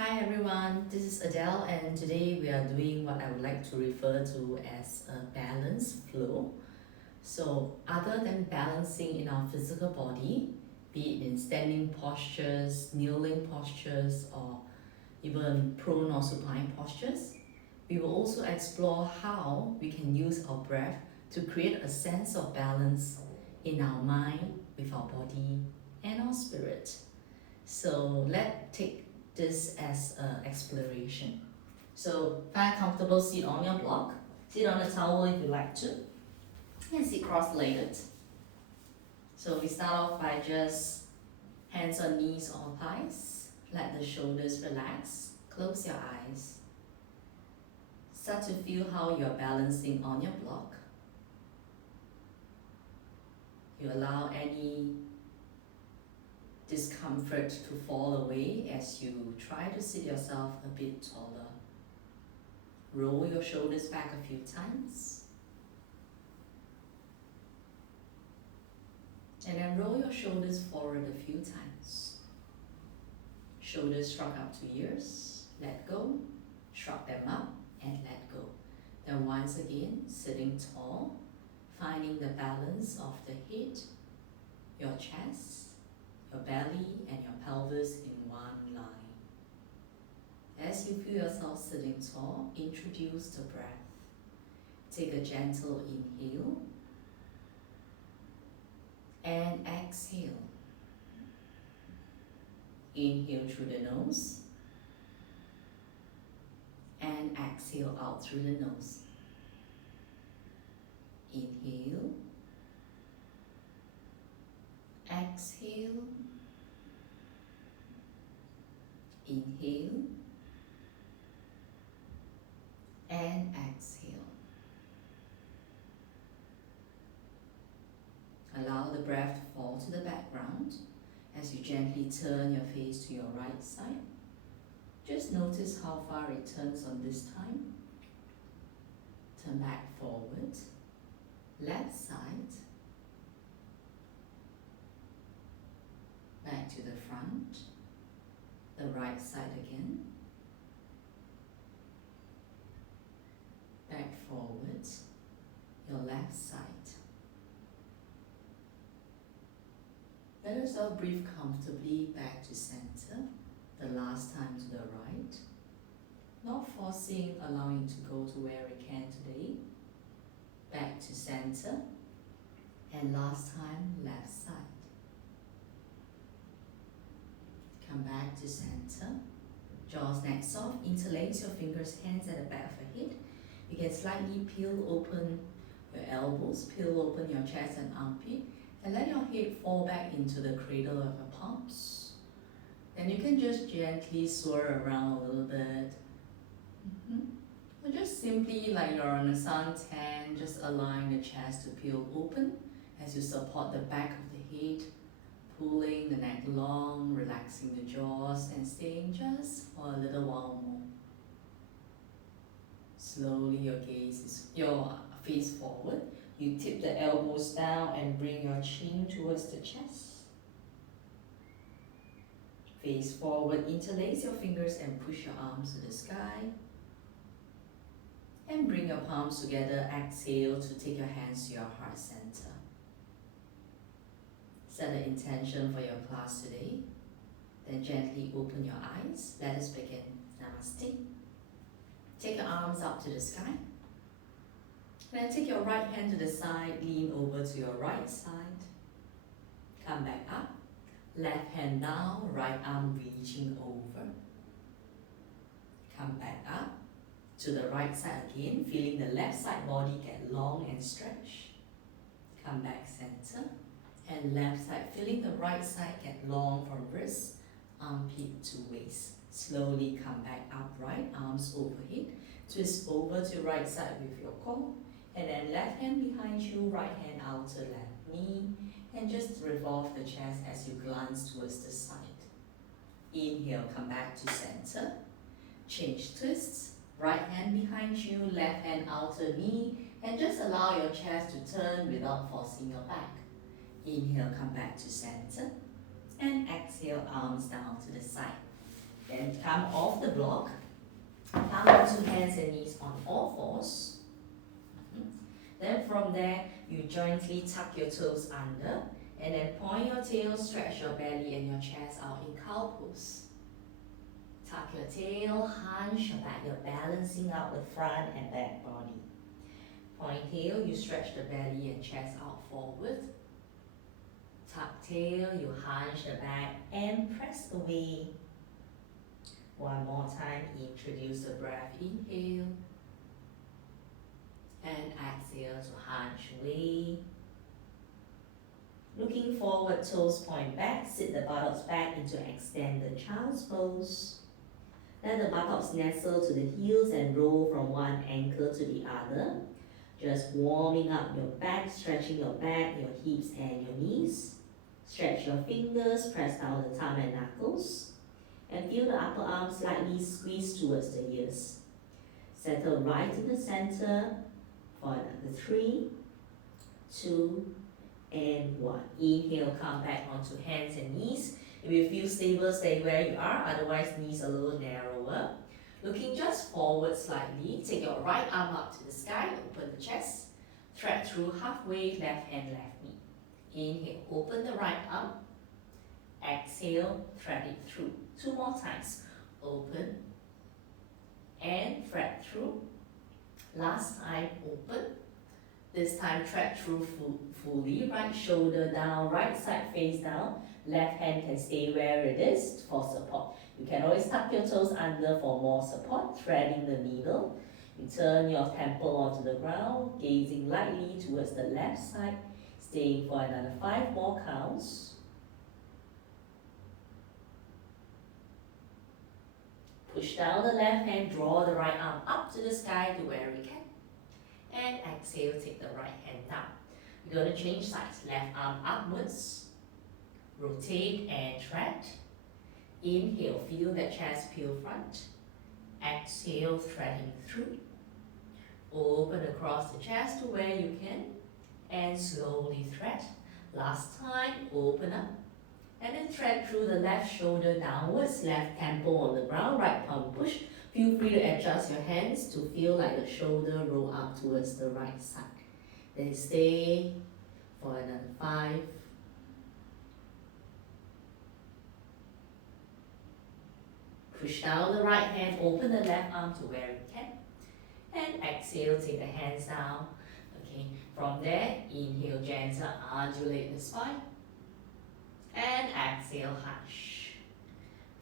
Hi everyone, this is Adele and today we are doing what I would like to refer to as a balance flow. So other than balancing in our physical body, be it in standing postures, kneeling postures or even prone or supine postures, we will also explore how we can use our breath to create a sense of balance in our mind, with our body and our spirit. So let's take this as an exploration. So find a comfortable seat on your block. Sit on a towel if you like to. And sit cross-legged. So we start off by just hands on knees or thighs. Let the shoulders relax. Close your eyes. Start to feel how you're balancing on your block. You allow any discomfort to fall away as you try to sit yourself a bit taller. Roll your shoulders back a few times. And then roll your shoulders forward a few times. Shoulders shrug up to ears. Let go. Shrug them up and let go. Then once again, sitting tall, finding the balance of the head, your chest, your belly and your pelvis in one line. As you feel yourself sitting tall, introduce the breath. Take a gentle inhale and exhale. Inhale through the nose and exhale out through the nose. Inhale, exhale, inhale, and exhale. Allow the breath to fall to the background as you gently turn your face to your right side. Just notice how far it turns on this time. Turn back forward, left side, back to the front, the right side again, back forward, your left side. Let us all breathe comfortably back to center, the last time to the right, not forcing, allowing to go to where we can today, back to center, and last time left side. Come back to center, jaws neck soft, interlace your fingers, hands at the back of your head. You can slightly peel open your elbows, peel open your chest and armpit, and let your head fall back into the cradle of your palms. Then you can just gently swirl around a little bit. Or just simply like you're on a suntan, just allowing the chest to peel open as you support the back of the head, pulling the neck long, relaxing the jaws and staying just for a little while more. Slowly your face forward. You tip the elbows down and bring your chin towards the chest. Face forward, interlace your fingers and push your arms to the sky. And bring your palms together, exhale to take your hands to your heart center. Set an intention for your class today. Then gently open your eyes. Let us begin. Namaste. Take your arms up to the sky. Then take your right hand to the side, lean over to your right side. Come back up. Left hand down, right arm reaching over. Come back up to the right side again, feeling the left side body get long and stretch. Come back center. And left side, feeling the right side get long from wrist, armpit to waist. Slowly come back upright, arms overhead. Twist over to right side with your core. And then left hand behind you, right hand outer left knee. And just revolve the chest as you glance towards the side. Inhale, come back to center. Change twists. Right hand behind you, left hand outer knee. And just allow your chest to turn without forcing your back. Inhale, come back to center. And exhale, arms down to the side. Then come off the block, come onto hands and knees on all fours. Then from there, you jointly tuck your toes under and then point your tail, stretch your belly and your chest out in cow pose. Tuck your tail, hunch your back, you're balancing out the front and back body. Point tail, you stretch the belly and chest out forward. Tuck tail, you hunch the back and press away. One more time, introduce the breath, inhale. And exhale to hunch away. Looking forward, toes point back, sit the buttocks back into extended child's pose. Let the buttocks nestle to the heels and roll from one ankle to the other. Just warming up your back, stretching your back, your hips and your knees. Stretch your fingers, press down the thumb and knuckles. And feel the upper arm slightly squeeze towards the ears. Settle right in the center for another 3, 2, and 1. Inhale, come back onto hands and knees. If you feel stable, stay where you are, otherwise knees a little narrower. Looking just forward slightly, take your right arm up to the sky, open the chest, thread through halfway, left hand, left knee. Inhale, open the right arm. Exhale, thread it through. 2 more times. Open and thread through. Last time, open. This time, thread through fully. Right shoulder down, right side face down. Left hand can stay where it is for support. You can always tuck your toes under for more support, threading the needle. You turn your temple onto the ground, gazing lightly towards the left side, staying for another 5 more counts. Push down the left hand, draw the right arm up to the sky to where we can. And exhale, take the right hand down. We're going to change sides. Left arm upwards. Rotate and thread. Inhale, feel that chest peel front. Exhale, threading through. Open across the chest to where you can. And slowly thread. Last time, open up. And then thread through the left shoulder downwards, left temple on the ground, right palm push. Feel free to adjust your hands to feel like the shoulder roll up towards the right side. Then stay for another 5. Push down the right hand, open the left arm to where you can. And exhale, take the hands down. Okay, from there, inhale, gentle, undulate the spine. And exhale, hunch.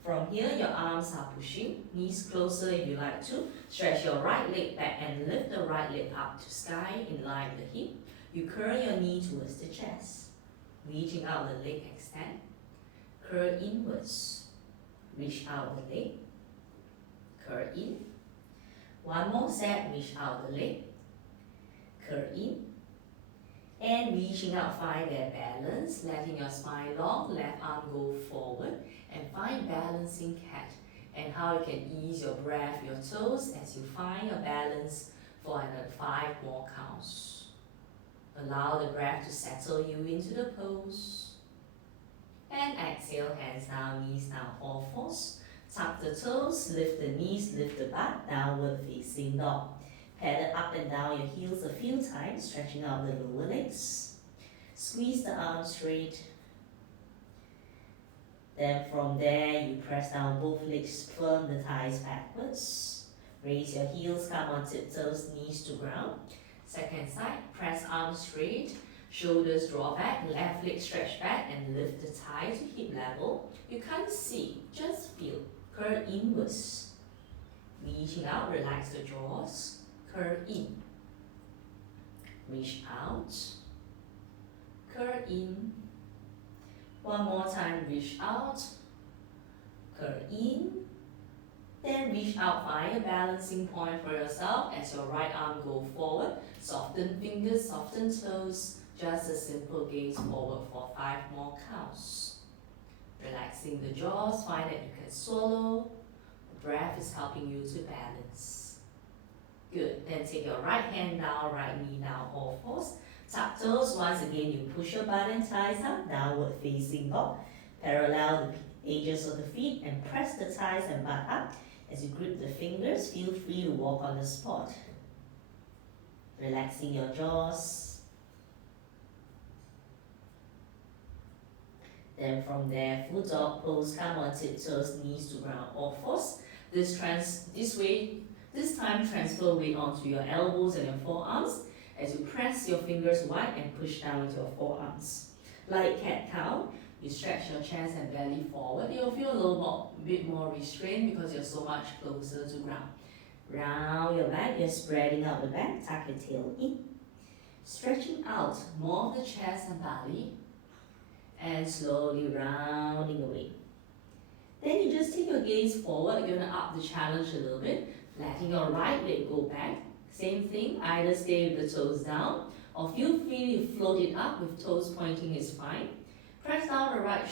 From here, your arms are pushing, knees closer if you like to. Stretch your right leg back and lift the right leg up to sky in line with the hip. You curl your knee towards the chest. Reaching out the leg, extend. Curl inwards. Reach out the leg. Curl in. One more set, reach out the leg. Curl in. And reaching out, find that balance, letting your spine long, left arm go forward, and find balancing cat. And how you can ease your breath, your toes, as you find your balance for another 5 more counts. Allow the breath to settle you into the pose. And exhale, hands down, knees down, all fours. Tuck the toes, lift the knees, lift the butt, downward facing dog. Pedal up and down your heels a few times, stretching out the lower legs. Squeeze the arms straight. Then from there, you press down both legs, firm the thighs backwards. Raise your heels, come on tiptoes, knees to ground. Second side, press arms straight. Shoulders draw back, left leg stretch back and lift the thigh to hip level. You can't see, just feel. Curl inwards. Reaching out, relax the jaws. Curl in. Reach out. Curl in. One more time, reach out. Curl in. Then reach out, find a balancing point for yourself as your right arm go forward. Soften fingers, soften toes. Just a simple gaze forward for 5 more counts. Relaxing the jaws, find that you can swallow. The breath is helping you to balance. Good. Then take your right hand down, right knee down, all fours. Tuck toes. Once again, you push your butt and thighs up, downward facing dog. Parallel edges of the feet and press the thighs and butt up. As you grip the fingers, feel free to walk on the spot. Relaxing your jaws. Then from there, full dog pose, come on tiptoes, knees to ground or fours. This time transfer weight onto your elbows and your forearms as you press your fingers wide and push down into your forearms. Like cat-cow, you stretch your chest and belly forward. You'll feel a bit more restrained because you're so much closer to ground. Round your back, you're spreading out the back, tuck your tail in. Stretching out more of the chest and belly and slowly rounding away. Then you just take your gaze forward. You're going to up the challenge a little bit, letting your right leg go back. Same thing, either stay with the toes down or feel free to float it up with toes pointing is fine. Press down the right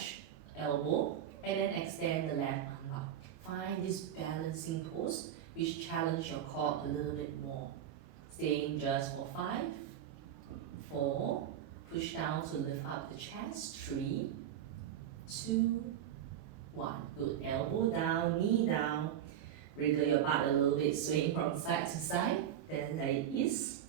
elbow and then extend the left arm up. Find this balancing pose which challenge your core a little bit more. Staying just for 5, 4, push down to lift up the chest, 3, 2, 1. Good, elbow down, knee down. Wriggle your butt a little bit, swing from side to side. Then there it is.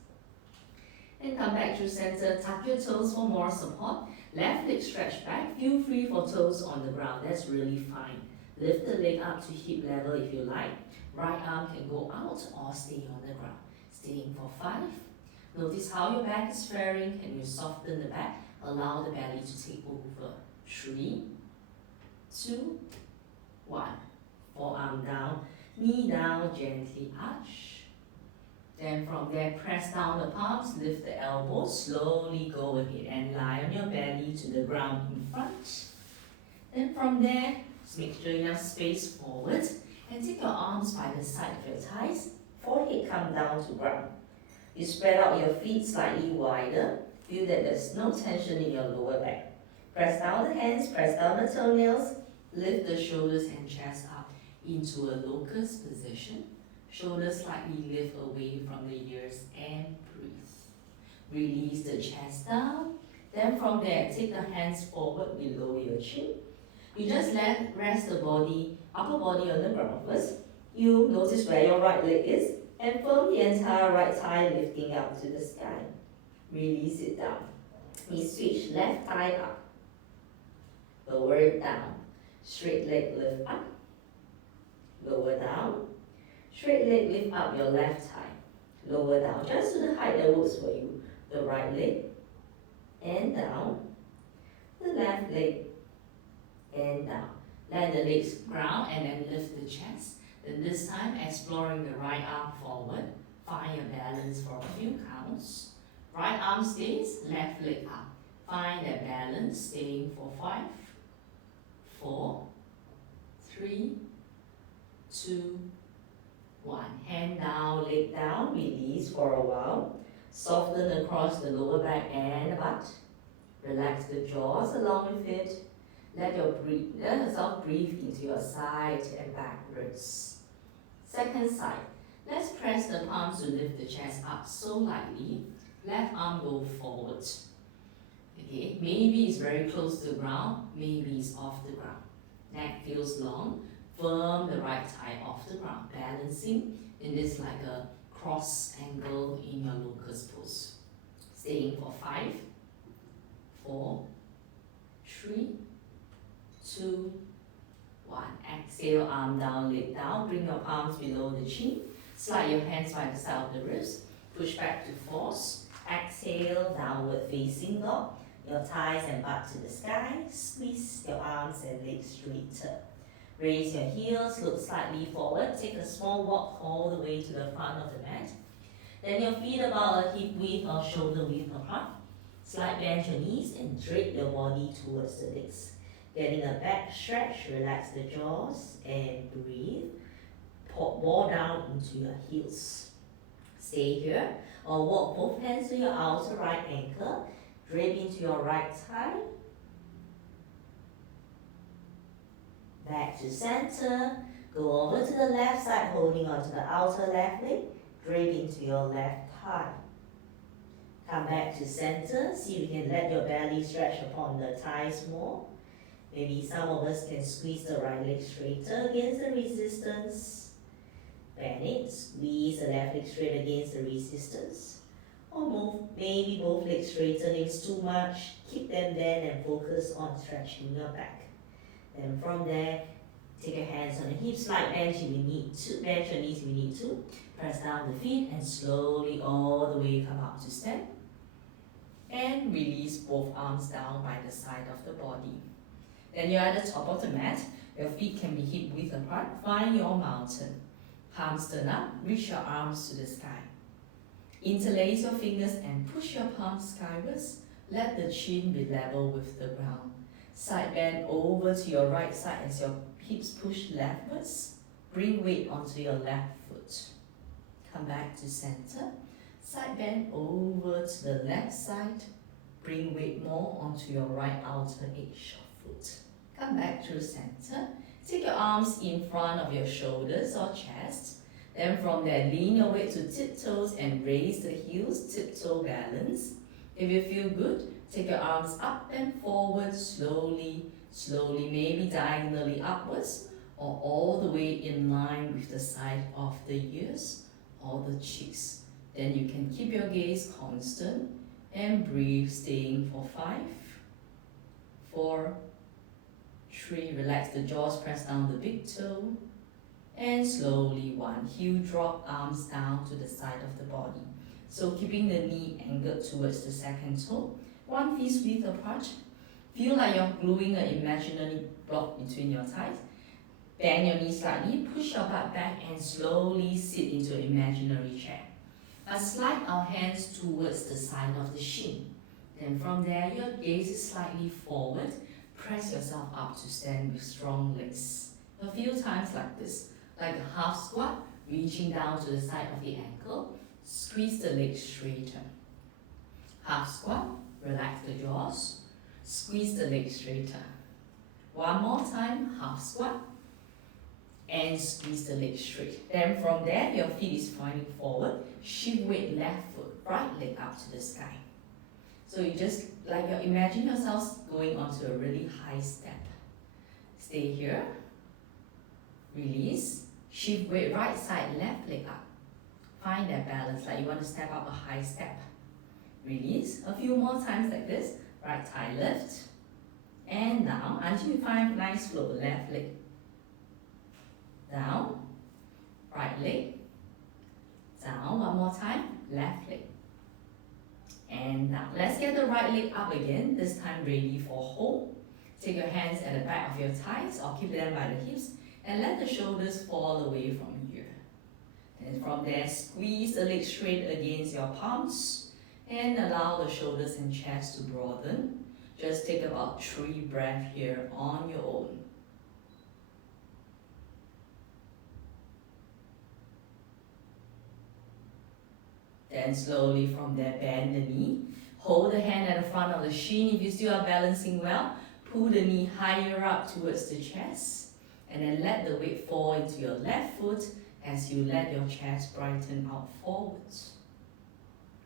And come back to center, tuck your toes for more support. Left leg stretch back, feel free for toes on the ground, that's really fine. Lift the leg up to hip level if you like. Right arm can go out or stay on the ground. Staying for 5. Notice how your back is faring. Can you soften the back? Allow the belly to take over. 3, 2, 1. Forearm down, knee down, gently arch. Then from there, press down the palms, lift the elbows, slowly go ahead and lie on your belly to the ground in front. Then from there, just make sure enough space forward and take your arms by the side of your thighs, forehead come down to ground. You spread out your feet slightly wider, feel that there's no tension in your lower back. Press down the hands, press down the toenails, lift the shoulders and chest up into a locust position. Shoulders slightly lift away from the ears and breathe. Release the chest down. Then from there, take the hands forward below your chin. You just rest the body, upper body on the ground first. You notice where your right leg is and firm the entire right thigh lifting up to the sky. Release it down. We switch left thigh up. Lower it down. Straight leg lift up. Lower down. Straight leg lift up your left thigh. Lower down, just to the height that works for you. The right leg and down. The left leg and down. Let the legs ground and then lift the chest. Then this time, exploring the right arm forward. Find your balance for a few counts. Right arm stays, left leg up. Find that balance, staying for 5, 4, 3, 2, 1. Hand down, leg down, release for a while. Soften across the lower back and the butt. Relax the jaws along with it. Let yourself breathe into your side and backwards. Second side. Let's press the palms to lift the chest up so lightly. Left arm go forward. Okay, maybe it's very close to the ground, maybe it's off the ground. Neck feels long. Firm the right thigh off the ground, balancing in this like a cross angle in your locust pose. Staying for 5, 4, 3, 2, 1. Exhale, arm down, leg down. Bring your palms below the chin. Slide your hands by the side of the ribs. Push back to force. Exhale, downward facing dog. Your thighs and butt to the sky. Squeeze your arms and legs straighter. Raise your heels, look slightly forward. Take a small walk all the way to the front of the mat. Then your feet about a hip width or shoulder width apart. Slight bend your knees and drape your body towards the legs. Getting a back stretch, relax the jaws and breathe. Ball down into your heels. Stay here or walk both hands to your outer right ankle. Drape into your right thigh. Back to center. Go over to the left side, holding onto the outer left leg. Drape into your left thigh. Come back to center. See if you can let your belly stretch upon the thighs more. Maybe some of us can squeeze the right leg straighter against the resistance. Bend it, squeeze the left leg straight against the resistance. Or move maybe both legs straighter legs too much. Keep them bent and focus on stretching your back. Then from there, take your hands on the hips, slight bench if you need to, bend your knees if you need to. Press down the feet and slowly all the way come up to stand. And release both arms down by the side of the body. Then you're at the top of the mat. Your feet can be hip width apart. Find your mountain. Palms turn up, reach your arms to the sky. Interlace your fingers and push your palms skywards. Let the chin be level with the ground. Side bend over to your right side as your hips push leftwards. Bring weight onto your left foot. Come back to center. Side bend over to the left side. Bring weight more onto your right outer edge of foot. Come back to center. Take your arms in front of your shoulders or chest. Then from there, lean your weight to tiptoes and raise the heels, tiptoe balance. If you feel good, take your arms up and forward slowly, maybe diagonally upwards or all the way in line with the side of the ears or the cheeks. Then you can keep your gaze constant and breathe, staying for 5, 4, 3, relax the jaws, press down the big toe. And slowly 1, heel drop, arms down to the side of the body. So keeping the knee angled towards the second toe, 1 fist width apart. Feel like you're gluing an imaginary block between your thighs. Bend your knee slightly, push your butt back and slowly sit into an imaginary chair. Now slide our hands towards the side of the shin. Then from there, your gaze is slightly forward. Press yourself up to stand with strong legs. A few times like this. Like a half squat, reaching down to the side of the ankle, squeeze the legs straighter. Half squat, relax the jaws, squeeze the legs straighter. 1 more time, half squat, and squeeze the legs straight. Then from there, your feet is pointing forward, shift weight left foot, right leg up to the sky. So you just, like you imagine yourselves going onto a really high step. Stay here, release. Shift weight right side, left leg up. Find that balance, like you want to step up a high step. Release. A few more times like this. Right thigh lift. And down until you find nice flow. Left leg. Down. Right leg. Down. 1 more time. Left leg. And down. Let's get the right leg up again. This time ready for hold. Take your hands at the back of your thighs or keep them by the hips. And let the shoulders fall away from here. And from there, squeeze the legs straight against your palms and allow the shoulders and chest to broaden. Just take about 3 breaths here on your own. Then slowly from there, bend the knee. Hold the hand at the front of the shin. If you still are balancing well, pull the knee higher up towards the chest. And then let the weight fall into your left foot as you let your chest brighten out forwards.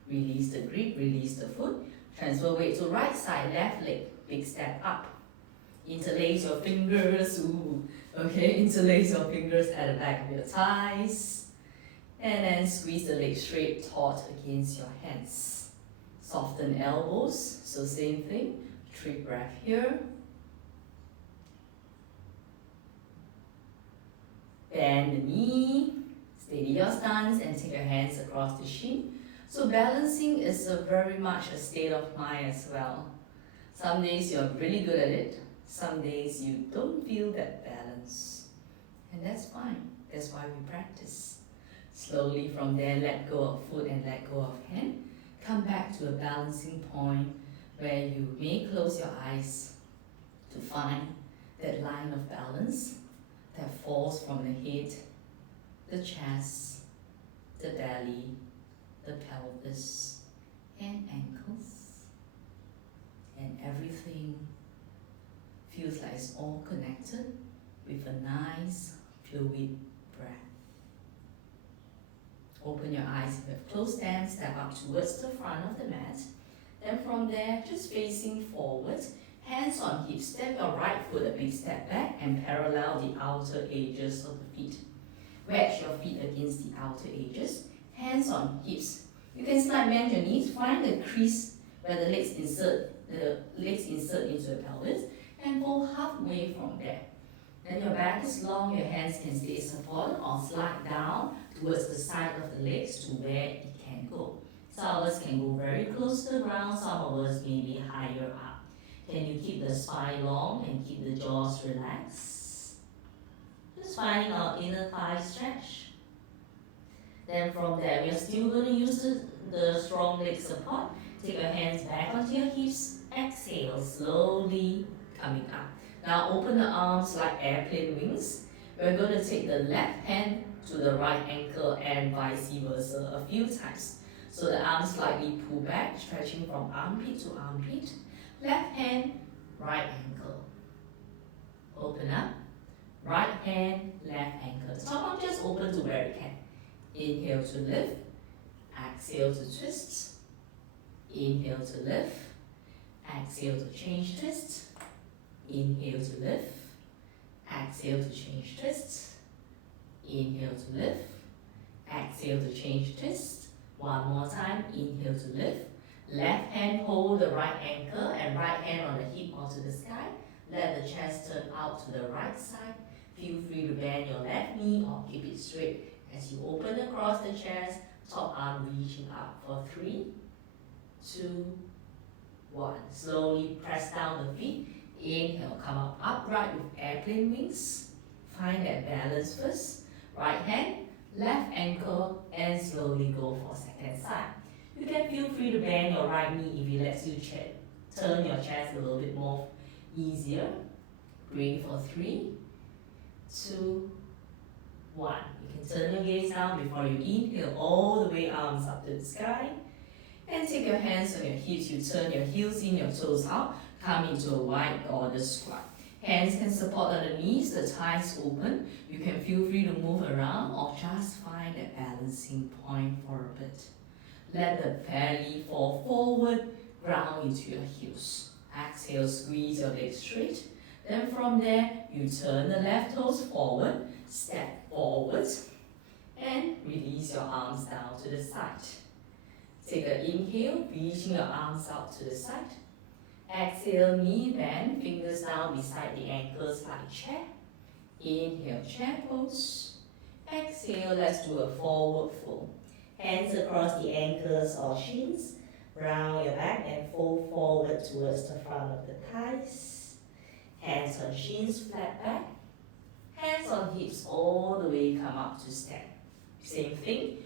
Release the grip, release the foot. Transfer weight to right side, left leg, big step up. Interlace your fingers, interlace your fingers at the back of your thighs. And then squeeze the legs straight, taut against your hands. Soften elbows, so same thing. 3 breaths here. Bend the knee, steady your stance and take your hands across the shin. So balancing is very much a state of mind as well. Some days you're really good at it, some days you don't feel that balance. And that's fine, that's why we practice. Slowly from there, let go of foot and let go of hand. Come back to a balancing point where you may close your eyes to find that line of balance that falls from the head, the chest, the belly, the pelvis, and ankles. And everything feels like it's all connected with a nice, fluid breath. Open your eyes if you have closed them, step up towards the front of the mat. Then from there, just facing forward, Hands on hips, step your right foot a big step back and parallel the outer edges of the feet. Wedge your feet against the outer edges, hands on hips. You can slightly bend your knees, find the crease where the legs insert into the pelvis and fold halfway from there. Then your back is long, your hands can stay supported or slide down towards the side of the legs to where it can go. Some of us can go very close to the ground, some of us may be higher up. Can you keep the spine long and keep the jaws relaxed? Just finding our inner thigh stretch. Then from there, we are still going to use the strong leg support. Take your hands back onto your hips. Exhale, slowly coming up. Now open the arms like airplane wings. We're going to take the left hand to the right ankle and vice versa a few times. So the arms slightly pull back, stretching from armpit to armpit. Left hand, right ankle. Open up. Right hand, left ankle. Top arm just open to where you can. Inhale to lift. Exhale to twist. Inhale to lift. Exhale to change twist. Inhale to lift. Exhale to change twist. Inhale to lift. Exhale to change twist. One more time. Inhale to lift. Left hand hold the right ankle and right hand on the hip or to the sky. Let the chest turn out to the right side. Feel free to bend your left knee or keep it straight as you open across the chest. Top arm reaching up for 3, 2, 1. Slowly press down the feet. Inhale, come up upright with airplane wings. Find that balance first. Right hand, left ankle, and slowly go for second side. You can feel free to bend your right knee if it lets you turn your chest a little bit more easier. Breathe for 3, 2, 1. You can turn your gaze down before you inhale all the way arms up to the sky. And take your hands on your hips. You turn your heels in, your toes out. Come into a wide border squat. Hands can support on the knees, the thighs open. You can feel free to move around or just find a balancing point for a bit. Let the belly fall forward, ground into your heels. Exhale, squeeze your legs straight. Then from there, you turn the left toes forward, step forward, and release your arms down to the side. Take an inhale, reaching your arms out to the side. Exhale, knee bend, fingers down beside the ankles like chair. Inhale, chair pose. Exhale, let's do a forward fold. Hands across the ankles or shins. Round your back and fold forward towards the front of the thighs. Hands on shins, flat back. Hands on hips all the way come up to stand. Same thing.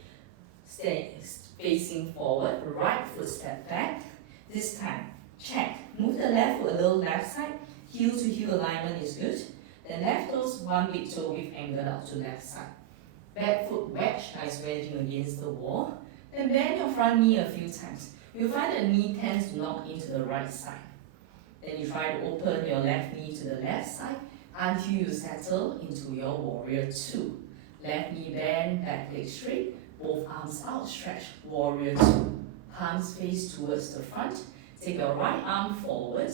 Stay facing forward, right foot step back. This time, check. Move the left foot a little left side. Heel to heel alignment is good. The left toes, one big toe with angled out to left side. Back foot wedge, nice wedging against the wall. Then bend your front knee a few times. You'll find the knee tends to knock into the right side. Then you try to open your left knee to the left side until you settle into your warrior 2. Left knee bend, back leg straight. Both arms outstretched, warrior 2. Palms face towards the front. Take your right arm forward,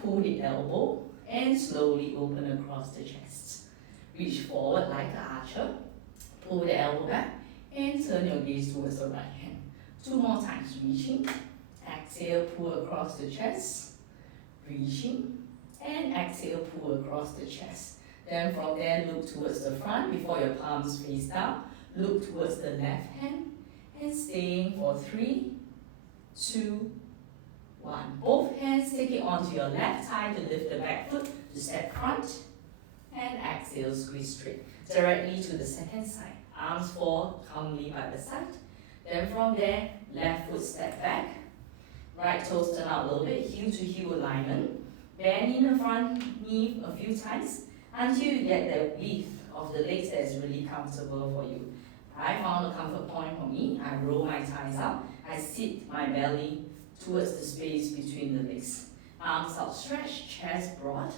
pull the elbow, and slowly open across the chest. Reach forward like an archer, pull the elbow back, and turn your gaze towards the right hand. 2 more times, reaching, exhale, pull across the chest, reaching, and exhale, pull across the chest. Then from there, look towards the front before your palms face down. Look towards the left hand and staying for 3, 2, 1. Both hands take it onto your left thigh to lift the back foot to step front and exhale, squeeze straight directly to the second side. Arms fall calmly by the side. Then from there, left foot step back. Right toes turn out a little bit, heel to heel alignment. Bend in the front knee a few times until you get the width of the legs that is really comfortable for you. I found a comfort point for me. I roll my thighs out. I sit my belly towards the space between the legs. Arms outstretched, chest broad.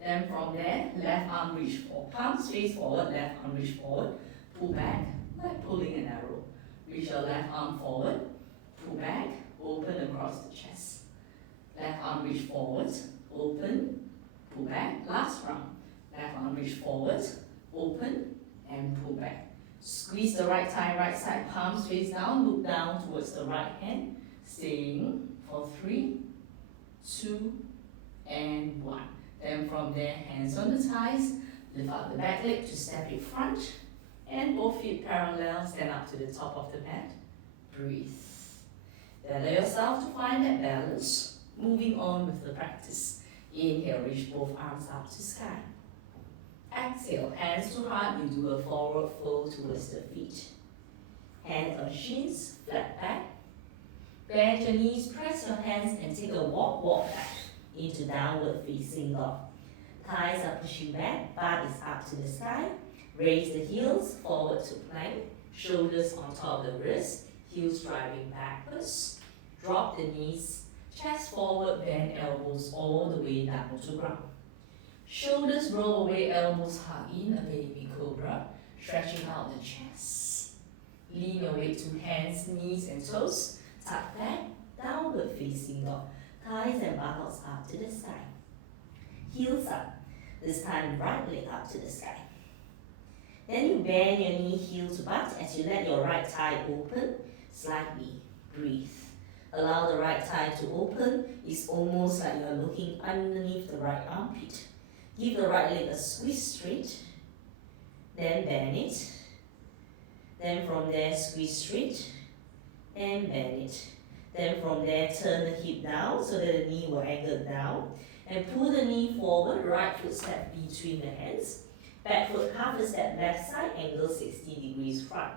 Then from there, left arm reach forward. Palms face forward, left arm reach forward. Pull back, like pulling an arrow. Reach your left arm forward. Pull back, open across the chest. Left arm reach forward. open, pull back, last round. Left arm reach forward, open, and pull back. Squeeze the right thigh, right side, palms face down, look down towards the right hand. Staying for 3, 2, and 1. Then from there, hands on the thighs, lift up the back leg to step it front, and both feet parallel, stand up to the top of the mat. Breathe. Then allow yourself to find that balance, moving on with the practice. Inhale, reach both arms up to sky. Exhale, hands to heart, you do a forward fold towards the feet. Hands on shins, flat back. Bend your knees, press your hands, and take a walk back into downward facing dog. Thighs are pushing back, butt is up to the sky. Raise the heels, forward to plank. Shoulders on top of the wrist, heels driving backwards. Drop the knees, chest forward, bend elbows all the way down to ground. Shoulders roll away, elbows hug in, a baby cobra, stretching out the chest. Lean your weight to hands, knees and toes. Tuck back, downward facing dog. Thighs and buttocks up to the sky. Heels up, this time right leg up to the sky. Then you bend your knee heel to butt as you let your right thigh open slightly. Breathe. Allow the right thigh to open. It's almost like you're looking underneath the right armpit. Give the right leg a squeeze straight. Then bend it. Then from there, squeeze straight. And bend it. Then from there, turn the hip down so that the knee will angle down. And pull the knee forward, right foot step between the hands. Back foot half a step left side, angle 60 degrees front.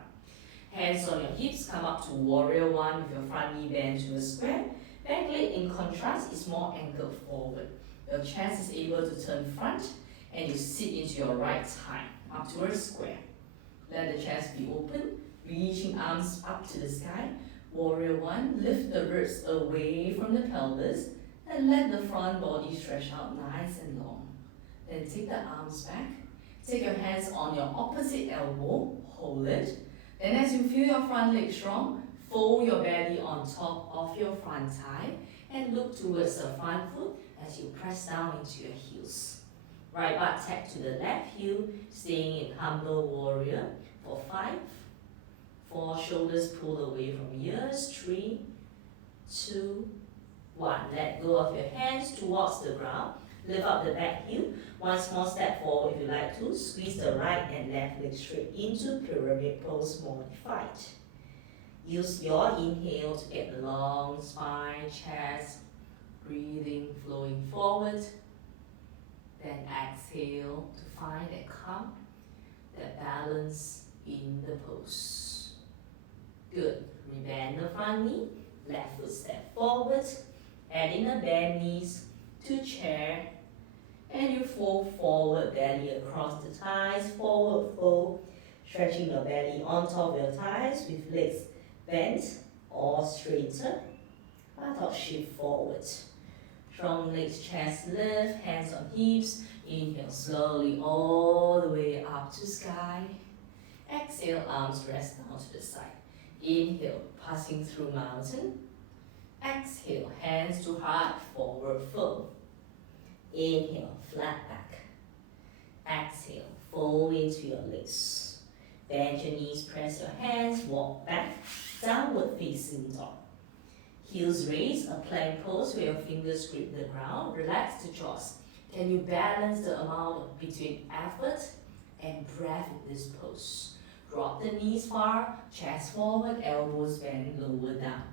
Hands on your hips, come up to warrior one with your front knee bent to a square. Back leg in contrast is more angled forward. Your chest is able to turn front and you sit into your right thigh, up to a square. Let the chest be open, reaching arms up to the sky. Warrior one, lift the ribs away from the pelvis and let the front body stretch out nice and long. Then take the arms back. Take your hands on your opposite elbow, hold it. Then as you feel your front leg strong, fold your belly on top of your front thigh and look towards the front foot as you press down into your heels. Right butt tap to the left heel, staying in humble warrior for 5, 4, shoulders pull away from ears, 3, 2, 1. Let go of your hands towards the ground. Lift up the back heel. One small step forward if you like to. Squeeze the right and left leg straight into pyramid pose modified. Use your inhale to get a long spine, chest, breathing, flowing forward. Then exhale to find that calm, that balance in the pose. Good. Rebend the front knee. Left foot step forward. Adding the bend knees to chair. And you fold forward, belly across the thighs, forward fold, stretching your belly on top of your thighs with legs bent or straighter. Buttock shift forward. Strong legs, chest lift, hands on hips. Inhale slowly all the way up to sky. Exhale, arms rest down to the side. Inhale, passing through mountain. Exhale, hands to heart, forward fold. Inhale, flat back. Exhale, fold into your legs. Bend your knees, press your hands, walk back, downward facing dog. Heels raised, a plank pose where your fingers grip the ground. Relax the jaws. Can you balance the amount between effort and breath in this pose? Drop the knees far, chest forward, elbows bend lower down.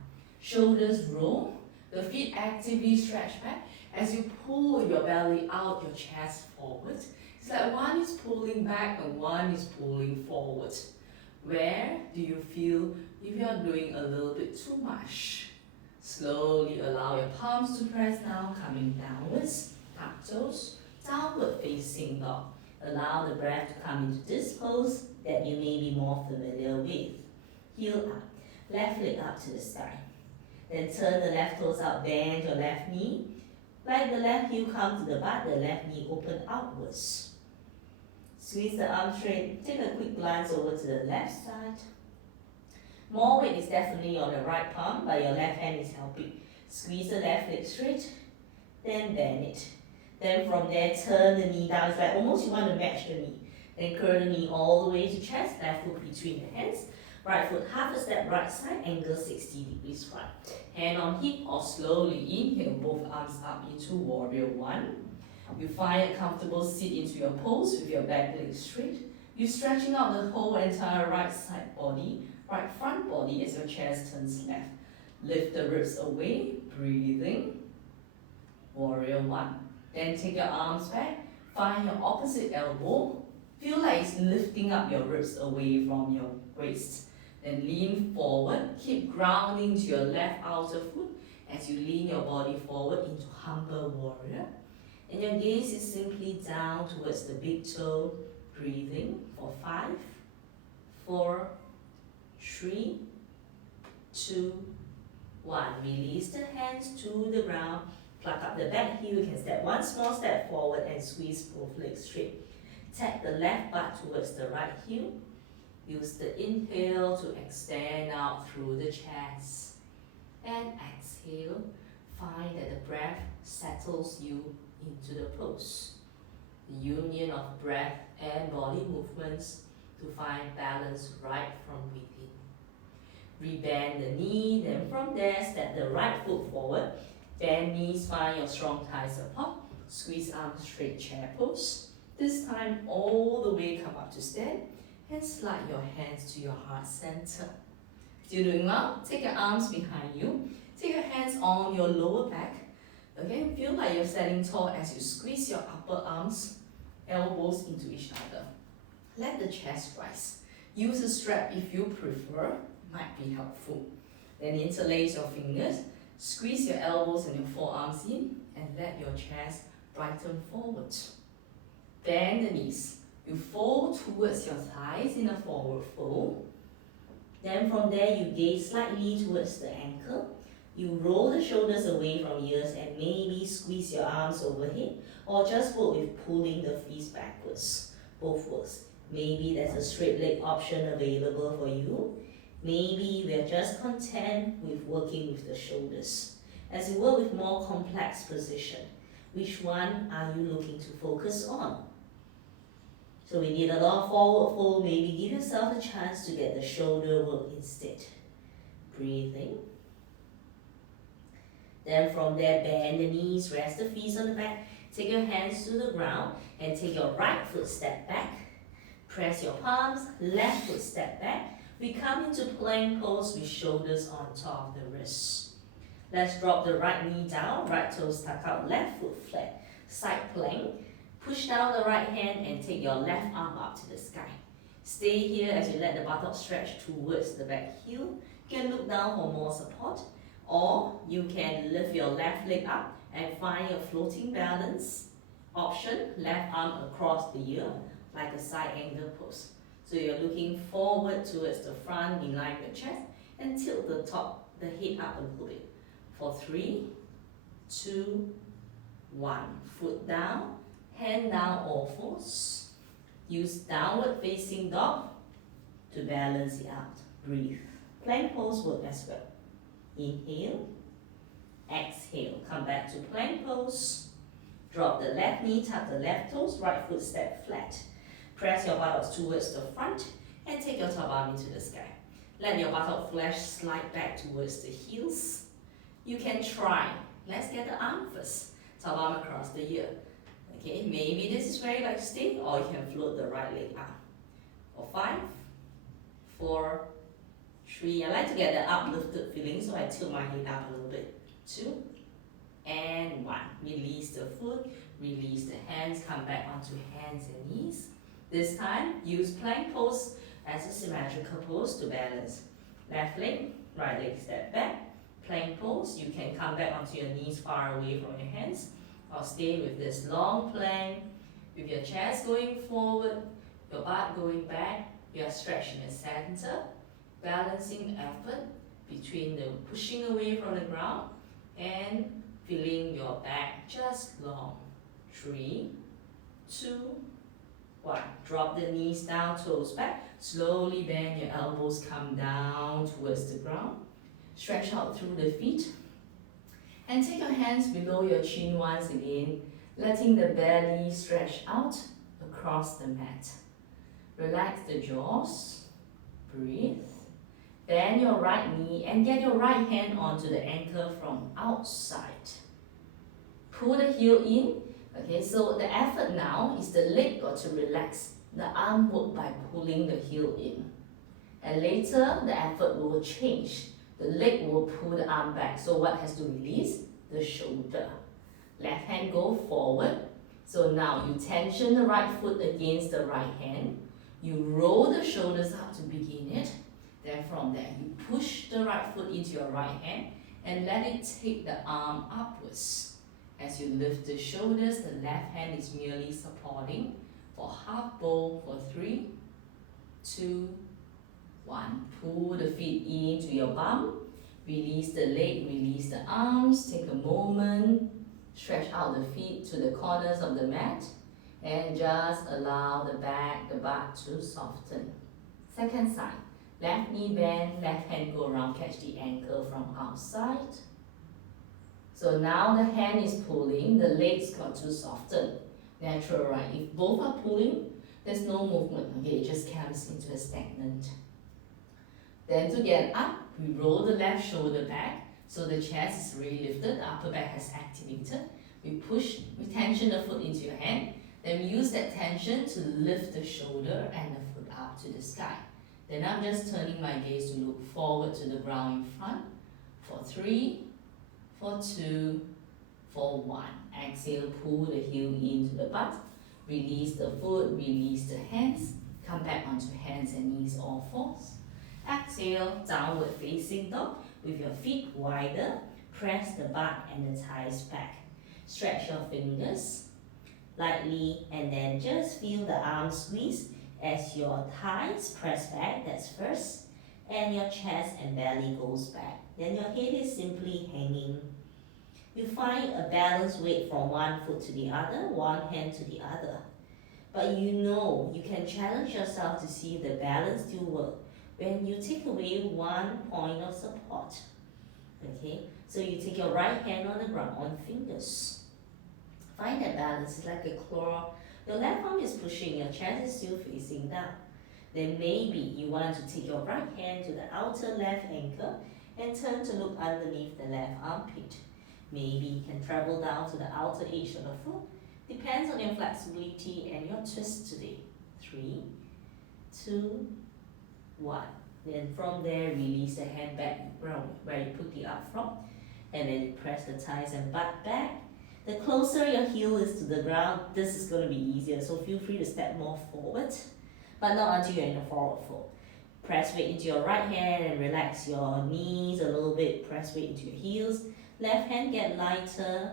Shoulders roll, the feet actively stretch back. As you pull your belly out, your chest forward. It's like one is pulling back and one is pulling forward. Where do you feel if you are doing a little bit too much? Slowly allow your palms to press down, coming downwards. Tuck toes, downward facing dog. Allow the breath to come into this pose that you may be more familiar with. Heel up, left leg up to the sky. Then turn the left toes out, bend your left knee. Let the left heel come to the butt, the left knee open outwards. Squeeze the arm straight. Take a quick glance over to the left side. More weight is definitely on the right palm, but your left hand is helping. Squeeze the left leg straight. then bend it. Then from there, turn the knee down. It's like almost you want to match the knee. Then curl the knee all the way to chest, left foot between the hands. Right foot half a step right side, angle 60 degrees front. Hand on hip or slowly inhale both arms up into warrior one. You find a comfortable seat into your pose with your back leg straight. You stretching out the whole entire right side body, right front body as your chest turns left. Lift the ribs away, breathing. Warrior one. Then take your arms back, find your opposite elbow. Feel like it's lifting up your ribs away from your waist. Then lean forward, keep grounding to your left outer foot as you lean your body forward into humble warrior. And your gaze is simply down towards the big toe, breathing for 5, 4, 3, 2, 1. Release the hands to the ground, pluck up the back heel. You can step one small step forward and squeeze both legs straight. Tap the left butt towards the right heel. Use the inhale to extend out through the chest. And exhale, find that the breath settles you into the pose. The union of breath and body movements to find balance right from within. Rebend the knee, then from there step the right foot forward. Bend knees, find your strong thighs apart. Squeeze arms straight, chair pose. This time all the way come up to stand and slide your hands to your heart center. Still doing well? Take your arms behind you. Take your hands on your lower back. Again, feel like you're standing tall as you squeeze your upper arms, elbows into each other. Let the chest rise. Use a strap if you prefer, might be helpful. Then interlace your fingers, squeeze your elbows and your forearms in, and let your chest brighten forward. Bend the knees. You fold towards your thighs in a forward fold. Then from there, you gaze slightly towards the ankle. You roll the shoulders away from ears and maybe squeeze your arms overhead, or just work with pulling the feet backwards. Both works. Maybe there's a straight leg option available for you. Maybe we're just content with working with the shoulders. As you work with more complex position, which one are you looking to focus on? So we did a lot of forward fold. Maybe give yourself a chance to get the shoulder work instead. Breathing. Then from there, bend the knees, rest the feet on the back. Take your hands to the ground and take your right foot step back. Press your palms, left foot step back. We come into plank pose with shoulders on top of the wrists. Let's drop the right knee down, right toes tuck out, left foot flat. Side plank. Push down the right hand and take your left arm up to the sky. Stay here as you let the buttock stretch towards the back heel. You can look down for more support, or you can lift your left leg up and find your floating balance option. Left arm across the ear like a side angle pose. So you're looking forward towards the front in line with your chest and tilt the head up a little bit. For 3, 2, 1. Foot down. Hand down all fours. Use downward facing dog to balance it out. Breathe. Plank pose work as well. Inhale. Exhale. Come back to plank pose. Drop the left knee, tuck the left toes, right foot step flat. Press your buttocks towards the front and take your top arm into the sky. Let your buttock flesh slide back towards the heels. You can try. Let's get the arm first. Top arm across the ear. Okay, maybe this is where you like to stay, or you can float the right leg up. For 5, 4, 3. I like to get the uplifted feeling, so I tilt my head up a little bit. 2, and 1. Release the foot, release the hands, come back onto hands and knees. This time, use plank pose as a symmetrical pose to balance. Left leg, right leg step back. Plank pose, you can come back onto your knees far away from your hands, or stay with this long plank, with your chest going forward, your butt going back, you are stretching the center, balancing effort between the pushing away from the ground and feeling your back just long. 3, 2, 1. Drop the knees down, toes back. Slowly bend your elbows, come down towards the ground. Stretch out through the feet. And take your hands below your chin once again, letting the belly stretch out across the mat. Relax the jaws, breathe. Bend your right knee and get your right hand onto the ankle from outside. Pull the heel in. Okay, so the effort now is the leg got to relax. The arm work by pulling the heel in. And later, the effort will change. The leg will pull the arm back. So what has to release? The shoulder. Left hand go forward. So now you tension the right foot against the right hand. You roll the shoulders up to begin it. Then from there, you push the right foot into your right hand and let it take the arm upwards. As you lift the shoulders, the left hand is merely supporting for half bow for 3, 2, 1. Pull the feet into your bum. Release the leg, release the arms. Take a moment. Stretch out the feet to the corners of the mat. And just allow the back, the butt to soften. Second side. Left knee bend, left hand go around, catch the ankle from outside. So now the hand is pulling, the legs got to soften. Natural, right? If both are pulling, there's no movement. Okay, it just comes into a stagnant. Then to get up, we roll the left shoulder back, so the chest is really lifted, the upper back has activated. We push, we tension the foot into your hand, then we use that tension to lift the shoulder and the foot up to the sky. Then I'm just turning my gaze to look forward to the ground in front for 3, for 2, for 1. Exhale, pull the heel into the butt. Release the foot, release the hands. Come back onto hands and knees, all fours. Exhale, downward facing dog with your feet wider. Press the butt and the thighs back. Stretch your fingers lightly and then just feel the arms squeeze as your thighs press back, that's first, and your chest and belly goes back. Then your head is simply hanging. You find a balanced weight from one foot to the other, one hand to the other. But you know you can challenge yourself to see if the balance still work when you take away one point of support. Okay, so you take your right hand on the ground, on fingers. Find that balance, it's like a claw. Your left arm is pushing, your chest is still facing down. Then maybe you want to take your right hand to the outer left ankle and turn to look underneath the left armpit. Maybe you can travel down to the outer edge of the foot. Depends on your flexibility and your twist today. 3, 2, 1. Then from there, release the hand back around where you put the up from. And then you press the thighs and butt back. The closer your heel is to the ground, this is going to be easier. So feel free to step more forward, but not until you're in a forward fold. Press weight into your right hand and relax your knees a little bit. Press weight into your heels. Left hand get lighter.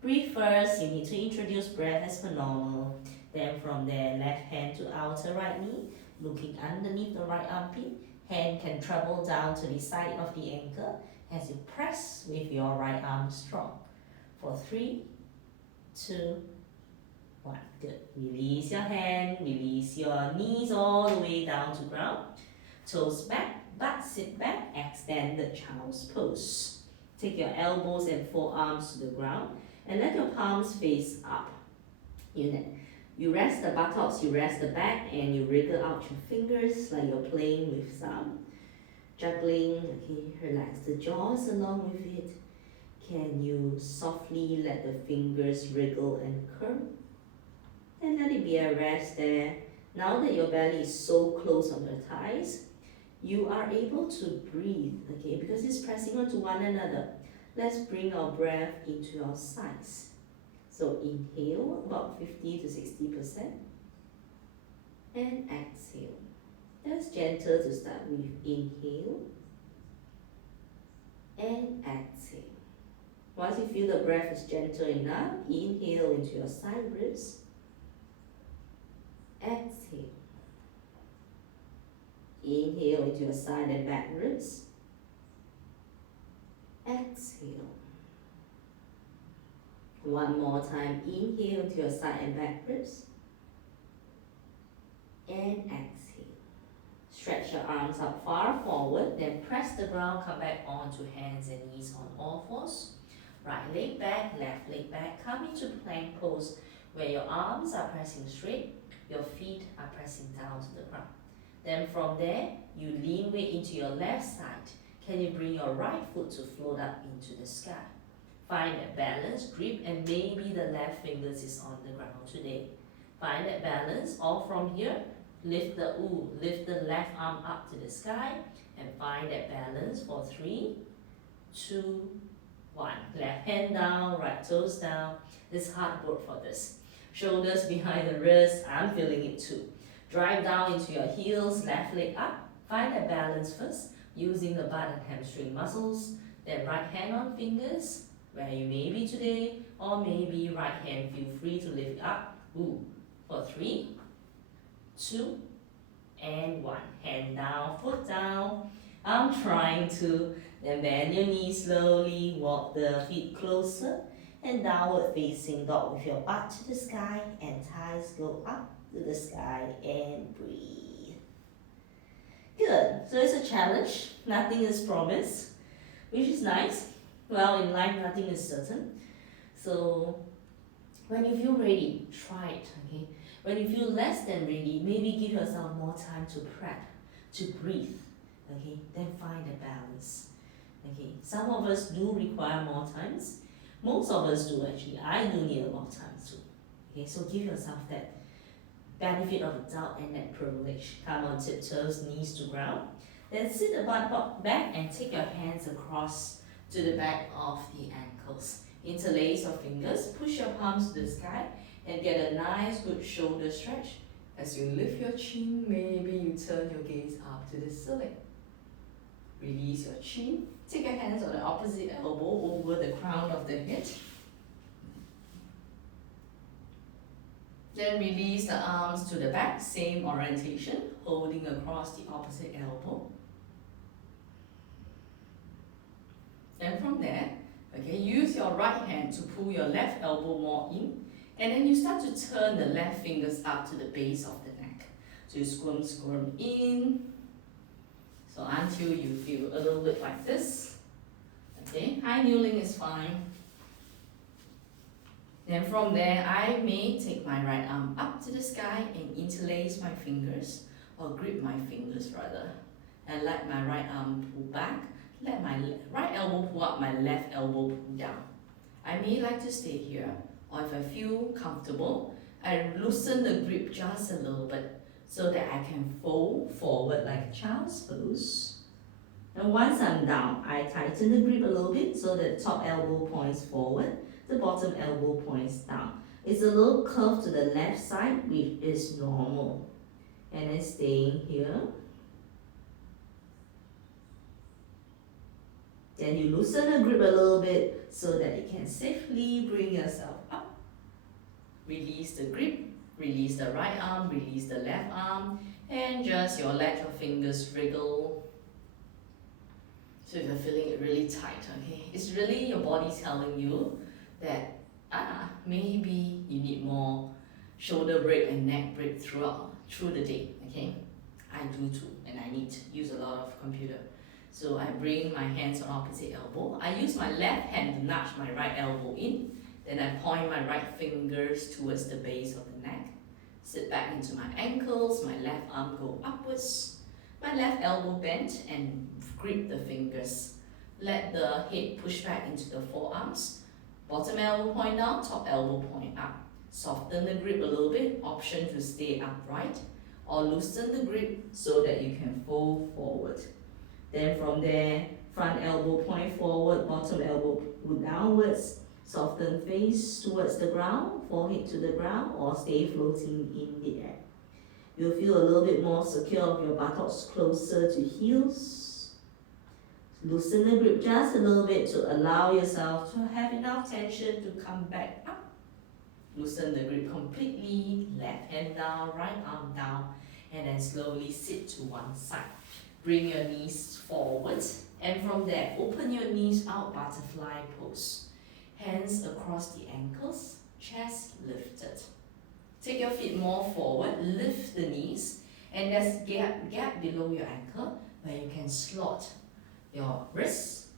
Breathe first. You need to introduce breath as per normal. Then from there, left hand to outer right knee, looking underneath the right armpit. Hand can travel down to the side of the ankle as you press with your right arm strong. For 3, 2, 1. Good. Release your hand, release your knees all the way down to ground. Toes back, butt sit back, extended child's pose. Take your elbows and forearms to the ground and let your palms face up. You rest the buttocks, you rest the back, and you wriggle out your fingers like you're playing with some juggling. Okay, relax the jaws along with it. Can you softly let the fingers wriggle and curl? And let it be a rest there. Now that your belly is so close on the thighs, you are able to breathe, okay, because it's pressing onto one another. Let's bring our breath into our sides. So inhale about 50 to 60% and exhale. That's gentle to start with. Inhale and exhale. Once you feel the breath is gentle enough, inhale into your side ribs. Exhale. Inhale into your side and back ribs. Exhale. One more time. Inhale into your side and back ribs. And exhale. Stretch stretch your arms up far forward, then press the ground, come back onto hands and knees on all fours. Right leg back, left leg back, come into plank pose where your arms are pressing straight, your feet are pressing down to the ground. Then from there, you lean weight into your left side. Can you bring your right foot to float up into the sky? Find that balance, grip, and maybe the left fingers is on the ground today. Find that balance, all from here, lift the left arm up to the sky, and find that balance for 3, 2, 1. Left hand down, right toes down. It's hard work for this. Shoulders behind the wrist, I'm feeling it too. Drive down into your heels, left leg up. Find that balance first, using the butt and hamstring muscles. Then right hand on fingers, where you may be today, or maybe right hand, feel free to lift it up. For 3, 2, and 1. Hand down, foot down. I'm trying to. Then bend your knees slowly, walk the feet closer, and downward facing dog with your butt to the sky, and thighs go up to the sky, and breathe. Good. So it's a challenge. Nothing is promised, which is nice. Well, in life, nothing is certain. So when you feel ready, try it, okay? When you feel less than ready, maybe give yourself more time to prep, to breathe, okay? Then find a balance, okay? Some of us do require more times. Most of us do actually. I do need a lot of time too, okay? So give yourself that benefit of the doubt and that privilege. Come on tiptoes, knees to ground. Then sit the butt back and take your hands across to the back of the ankles. Interlace your fingers, push your palms to the sky, and get a nice good shoulder stretch. As you lift your chin, maybe you turn your gaze up to the ceiling. Release your chin. Take your hands on the opposite elbow over the crown of the head. Then release the arms to the back, same orientation, holding across the opposite elbow. And from there, okay, use your right hand to pull your left elbow more in, and then you start to turn the left fingers up to the base of the neck. So you squirm in, so until you feel a little bit like this. Okay, high kneeling is fine. Then from there, I may take my right arm up to the sky and interlace my fingers, or grip my fingers rather, and let my right arm pull back. Let my right elbow pull up, my left elbow pull down. I may like to stay here, or if I feel comfortable, I loosen the grip just a little bit so that I can fold forward like a child's pose. And once I'm down, I tighten the grip a little bit so that the top elbow points forward, the bottom elbow points down. It's a little curve to the left side, which is normal. And then staying here. Then you loosen the grip a little bit so that you can safely bring yourself up. Release the grip, release the right arm, release the left arm, and just let your fingers wriggle. So if you're feeling it really tight, okay, it's really your body telling you that maybe you need more shoulder break and neck break through the day, okay? I do too, and I need to use a lot of computer. So I bring my hands on opposite elbow. I use my left hand to nudge my right elbow in. Then I point my right fingers towards the base of the neck. Sit back into my ankles. My left arm go upwards. My left elbow bent and grip the fingers. Let the head push back into the forearms. Bottom elbow point down, top elbow point up. Soften the grip a little bit. Option to stay upright. Or loosen the grip so that you can fold forward. Then from there, front elbow point forward, bottom elbow pull downwards, soften face towards the ground, forehead to the ground, or stay floating in the air. You'll feel a little bit more secure of your buttocks closer to heels. Loosen the grip just a little bit to allow yourself to have enough tension to come back up. Loosen the grip completely, left hand down, right arm down, and then slowly sit to one side. Bring your knees forward, and from there, open your knees out, butterfly pose. Hands across the ankles, chest lifted. Take your feet more forward, lift the knees, And there's gap below your ankle where you can slot your wrists,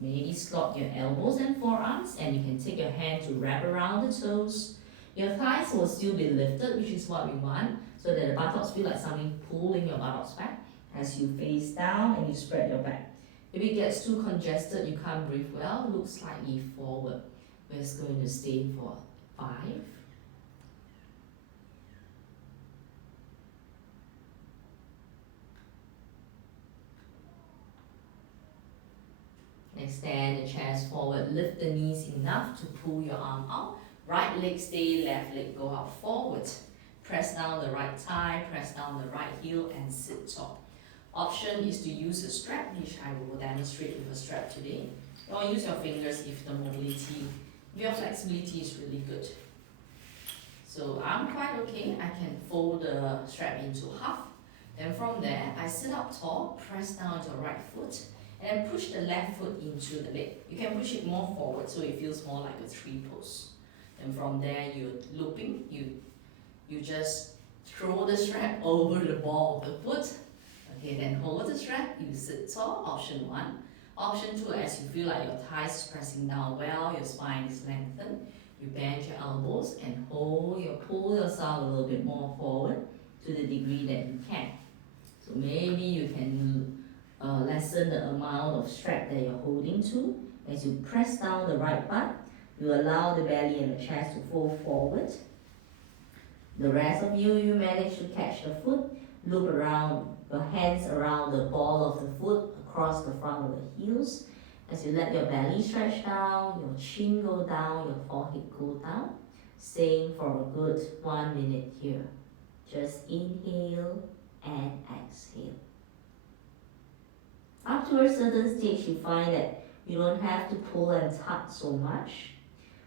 maybe slot your elbows and forearms, and you can take your hand to wrap around the toes. Your thighs will still be lifted, which is what we want, so that the buttocks feel like something pulling your buttocks back as you face down and you spread your back. If it gets too congested, you can't breathe well, look slightly forward. We're just going to stay for 5. Extend the chest forward, lift the knees enough to pull your arm out. Right leg stay, left leg go out forward. Press down the right thigh, press down the right heel and sit tall. Option is to use a strap, which I will demonstrate with a strap today. Or use your fingers if the mobility, if your flexibility is really good. So I'm quite okay. I can fold the strap into half. Then from there, I sit up tall, press down to the right foot, and push the left foot into the leg. You can push it more forward so it feels more like a 3 pose. And from there, you're looping. You just throw the strap over the ball of the foot. Okay, then hold the strap. You sit tall. Option 1. Option 2, as you feel like your thighs pressing down well, your spine is lengthened. You bend your elbows and pull yourself a little bit more forward to the degree that you can. So maybe you can lessen the amount of strap that you're holding to. As you press down the right butt, you allow the belly and the chest to fold forward. The rest of you manage to catch the foot, loop around your hands around the ball of the foot across the front of the heels. As you let your belly stretch down, your chin go down, your forehead go down. Staying for a good 1 minute here. Just inhale and exhale. Up to a certain stage, you find that you don't have to pull and tug so much.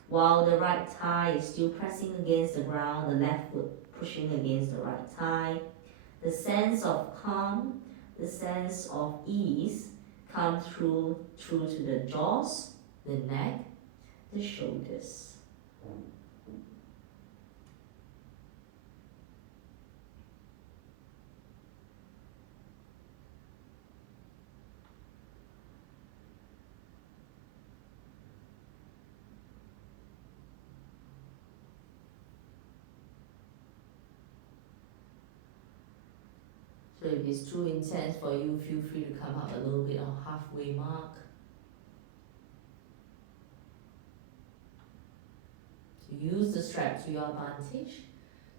While the right thigh is still pressing against the ground, the left foot pushing against the right thigh. The sense of calm, the sense of ease come through to the jaws, the neck, the shoulders. So if it's too intense for you, feel free to come up a little bit on halfway mark. So use the strap to your advantage.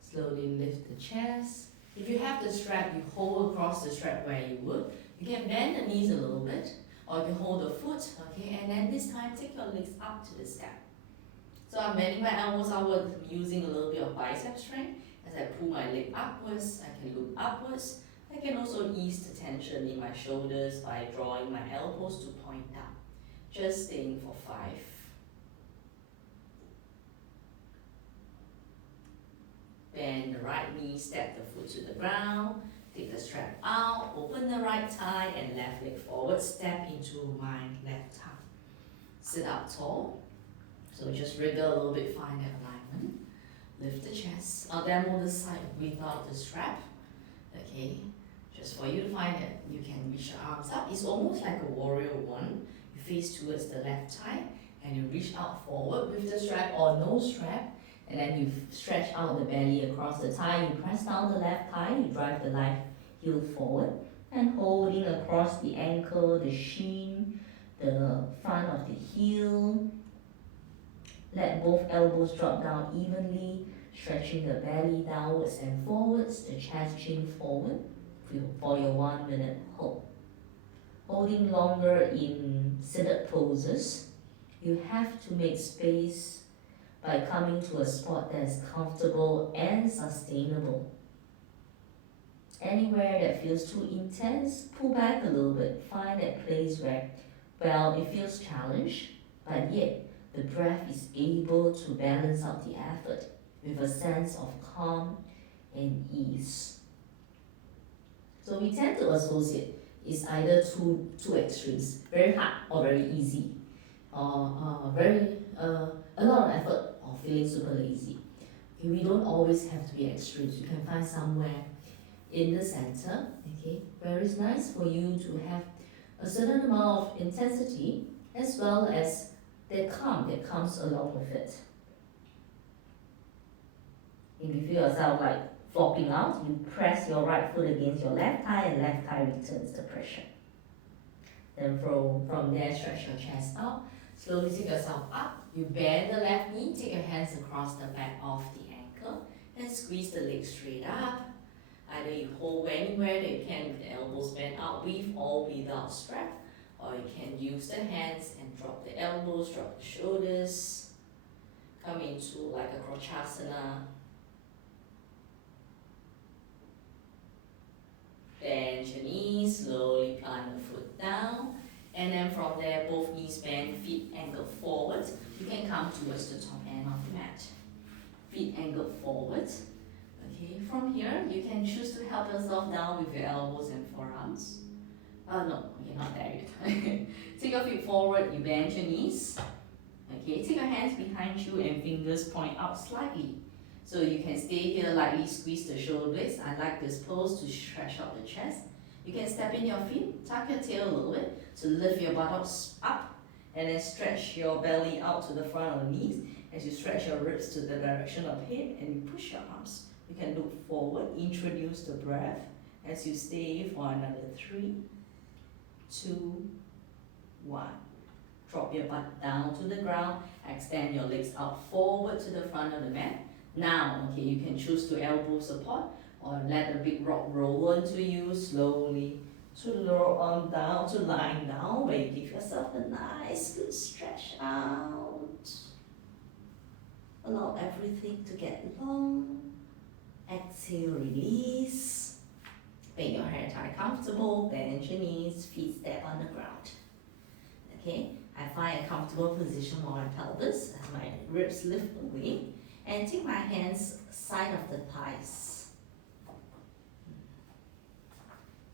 Slowly lift the chest. If you have the strap, you hold across the strap where you would. You can bend the knees a little bit, or you can hold the foot, okay? And then this time, take your legs up to the step. So I'm bending my elbows outward, using a little bit of bicep strength. As I pull my leg upwards, I can look upwards. I can also ease the tension in my shoulders by drawing my elbows to point down. Just staying for 5. Bend the right knee, step the foot to the ground, take the strap out, open the right thigh and left leg forward, step into my left thigh. Sit up tall, so just wriggle a little bit, find that alignment. Lift the chest, I'll demo this side without the strap, okay? Just for you to find that you can reach your arms up. It's almost like a warrior 1. You face towards the left thigh and you reach out forward with the strap or no strap. And then you stretch out the belly across the thigh. You press down the left thigh. You drive the left heel forward. And holding across the ankle, the shin, the front of the heel. Let both elbows drop down evenly. Stretching the belly downwards and forwards. The chest chin forward. For your 1 minute hold. Holding longer in seated poses, you have to make space by coming to a spot that is comfortable and sustainable. Anywhere that feels too intense, pull back a little bit. Find that place where, well, it feels challenged, but yet the breath is able to balance out the effort with a sense of calm and ease. So we tend to associate it's either two extremes, very hard or very easy, or a lot of effort or feeling super lazy. Okay, we don't always have to be extremes. You can find somewhere in the center. Okay, where it's nice for you to have a certain amount of intensity as well as the calm that comes along with it. If you feel yourself like flopping out, you press your right foot against your left thigh and left thigh returns the pressure. Then from there, stretch your chest out. Slowly take yourself up. You bend the left knee, take your hands across the back of the ankle and squeeze the legs straight up. Either you hold anywhere that you can with the elbows bent out with or without strap, or you can use the hands and drop the elbows, drop the shoulders. Come into like a Krochasana. Bend your knees, slowly plant the foot down. And then from there, both knees bend, feet angled forward. You can come towards the top end of the mat. Feet angled forward. Okay, from here, you can choose to help yourself down with your elbows and forearms. No, you're not there yet. Take your feet forward, you bend your knees. Okay, take your hands behind you and fingers point out slightly. So you can stay here, lightly squeeze the shoulder blades. I like this pose to stretch out the chest. You can step in your feet, tuck your tail a little bit to lift your buttocks up, and then stretch your belly out to the front of the knees as you stretch your ribs to the direction of head and you push your arms. You can look forward, introduce the breath as you stay for another 3, 2, 1. Drop your butt down to the ground, extend your legs out forward to the front of the mat. Now, okay, you can choose to elbow support or let the big rock roll into you slowly to lower arm down to lying down where you give yourself a nice good stretch out. Allow everything to get long. Exhale, release. Make your hair tie comfortable, bend your knees, feet step on the ground. Okay, I find a comfortable position for my pelvis as my ribs lift away. And take my hands side of the thighs.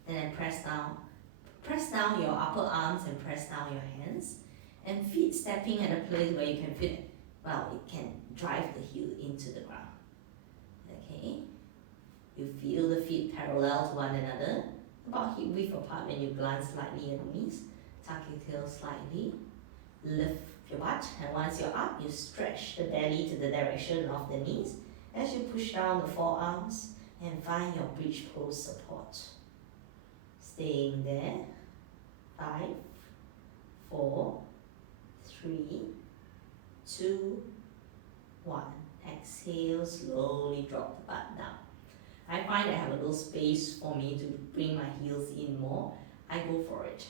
Then I press down. Press down your upper arms and press down your hands. And feet stepping at a place where you can feel, well, it can drive the heel into the ground. Okay. You feel the feet parallel to one another, about hip width apart when you glance slightly at the knees. Tuck your tail slightly. Lift your butt, and once you're up, you stretch the belly to the direction of the knees as you push down the forearms and find your bridge pose support. Staying there. 5, 4, 3, 2, 1. Exhale, slowly drop the butt down. I find I have a little space for me to bring my heels in more. I go for it.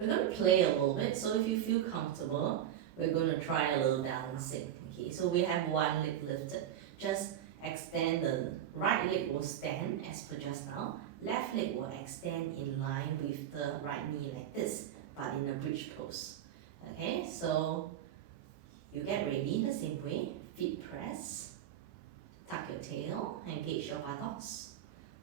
We're going to play a little bit, so if you feel comfortable, we're going to try a little balancing. Okay, so we have one leg lifted. Just extend the right leg will stand as per just now. Left leg will extend in line with the right knee like this, but in a bridge pose. Okay, so you get ready the same way. Feet press, tuck your tail, engage your buttocks.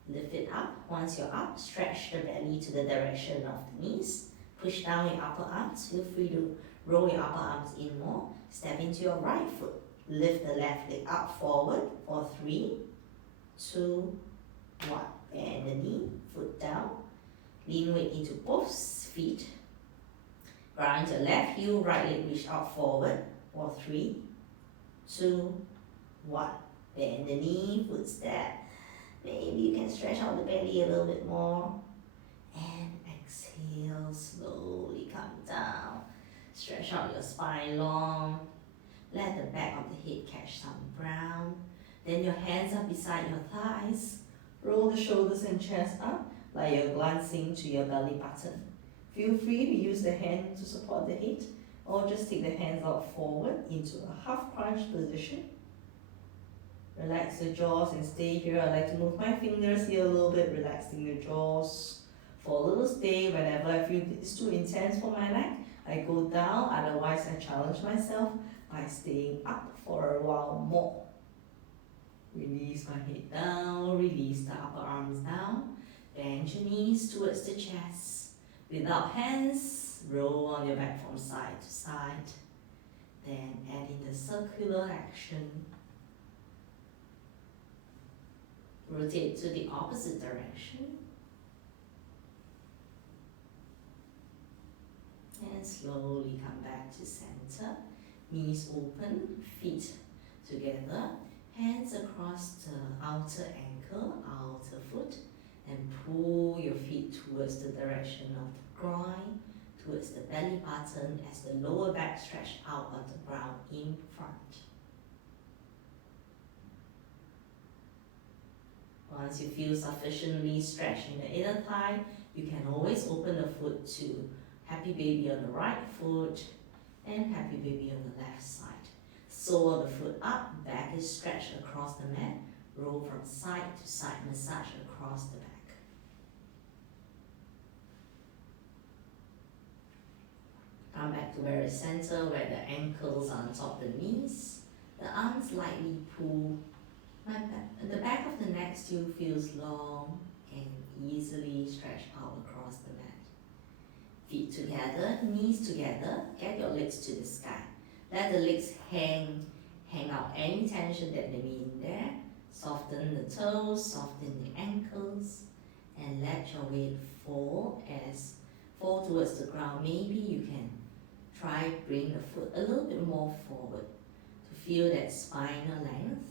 Lift it up. Once you're up, stretch the belly to the direction of the knees. Push down your upper arms. Feel free to roll your upper arms in more. Step into your right foot. Lift the left leg up forward for 3, 2, 1. Bend the knee, foot down. Lean weight into both feet. Ground your left heel, right leg reach out forward for 3, 2, 1. Bend the knee, foot step. Maybe you can stretch out the belly a little bit more. And exhale, slowly come down. Stretch out your spine long. Let the back of the head catch some ground. Then your hands are beside your thighs. Roll the shoulders and chest up like you're glancing to your belly button. Feel free to use the hand to support the head or just take the hands out forward into a half crunch position. Relax the jaws and stay here. I like to move my fingers here a little bit, relaxing the jaws. For a little stay, whenever I feel it's too intense for my neck, I go down. Otherwise, I challenge myself by staying up for a while more. Release my head down, release the upper arms down. Bend your knees towards the chest. Without hands, roll on your back from side to side. Then add in the circular action. Rotate to the opposite direction. And slowly come back to center. Knees open, feet together, hands across the outer ankle, outer foot, and pull your feet towards the direction of the groin, towards the belly button as the lower back stretch out on the ground in front. Once you feel sufficiently stretched in the inner thigh, you can always open the foot to happy baby on the right foot and happy baby on the left side. Sole of the foot up, back is stretched across the mat, roll from side to side, massage across the back. Come back to very center where the ankles are on top of the knees. The arms lightly pull. The back of the neck still feels long and easily stretched out across the mat. Feet together, knees together, get your legs to the sky. Let the legs hang out any tension that may be in there. Soften the toes, soften the ankles, and let your weight fall towards the ground. Maybe you can try bring the foot a little bit more forward to feel that spinal length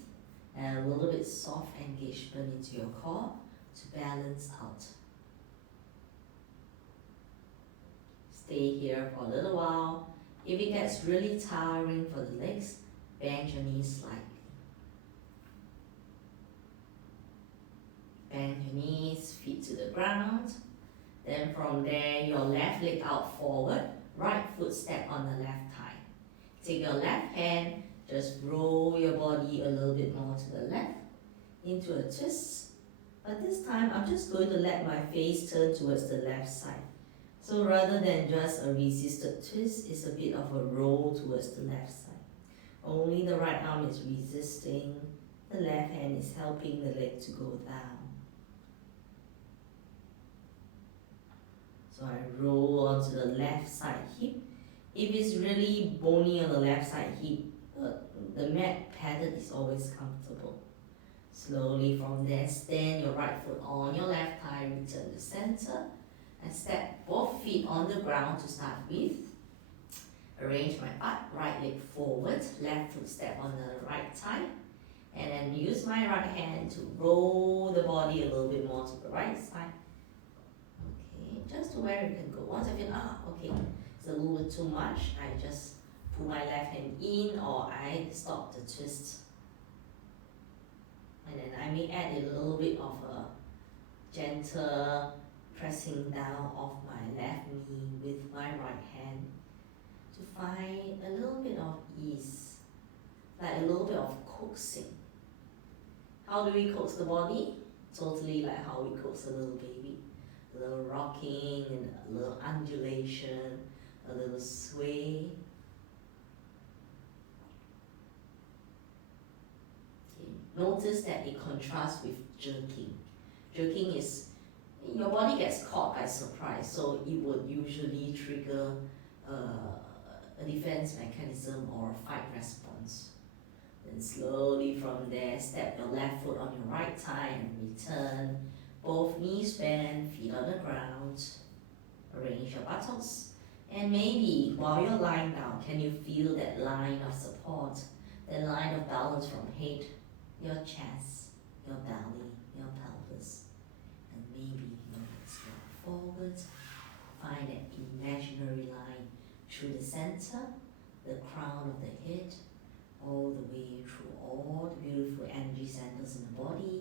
and a little bit soft engagement into your core to balance out. Stay here for a little while. If it gets really tiring for the legs, bend your knees slightly. Bend your knees, feet to the ground. Then from there, your left leg out forward, right foot step on the left thigh. Take your left hand, just roll your body a little bit more to the left into a twist. But this time, I'm just going to let my face turn towards the left side. So rather than just a resisted twist, it's a bit of a roll towards the left side. Only the right arm is resisting, the left hand is helping the leg to go down. So I roll onto the left side hip. If it's really bony on the left side hip, the mat pattern is always comfortable. Slowly from there, stand your right foot on your left thigh, return to center, and step both feet on the ground to start with. Arrange my butt, right leg forward, left foot step on the right thigh, and then use my right hand to roll the body a little bit more to the right side. Okay, just to where it can go. Once I feel, okay, it's a little bit too much, I just pull my left hand in or I stop the twist. And then I may add a little bit of a gentle pressing down of my left knee with my right hand to find a little bit of ease, like a little bit of coaxing. How do we coax the body? Totally like how we coax a little baby. A little rocking, and a little undulation, a little sway. Okay. Notice that it contrasts with jerking. Jerking is your body gets caught by surprise, so it would usually trigger a defense mechanism or a fight response. Then slowly from there, step your left foot on your right thigh and return. Both knees bend, feet on the ground. Arrange your buttocks. And maybe while you're lying down, can you feel that line of support, that line of balance from head, your chest, your belly, your pelvis. And maybe your legs go forward. Find that imaginary line through the center, the crown of the head, all the way through all the beautiful energy centers in the body,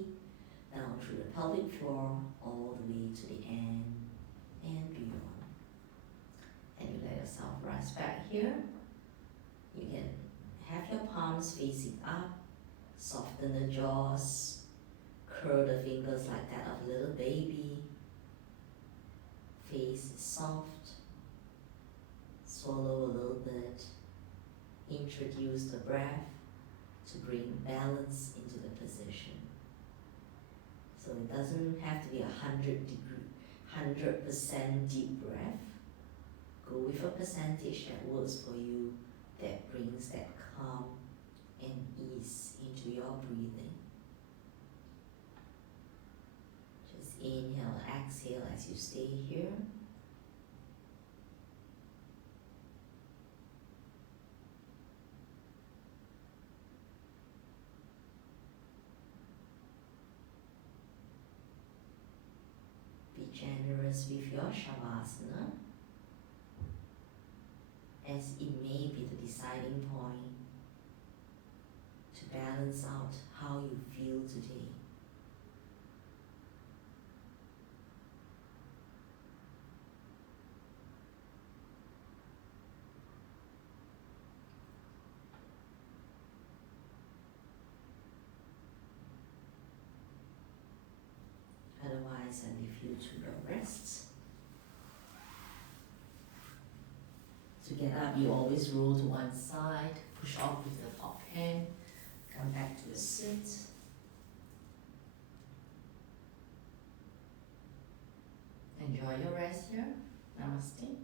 down through the pelvic floor, all the way to the end and beyond. And you let yourself rest back here. You can have your palms facing up, soften the jaws, curl the fingers like that of a little baby. Face is soft. Swallow a little bit. Introduce the breath to bring balance into the position. So it doesn't have to be 100% deep breath. Go with a percentage that works for you, that brings that calm and ease into your breathing. inhale, exhale as you stay here. Be generous with your Shavasana, as it may be the deciding point to balance out how you feel today. Otherwise, I leave you to your rest. To get up, you always roll to one side, push off with the top hand, come back to a sit. Enjoy your rest here. Namaste.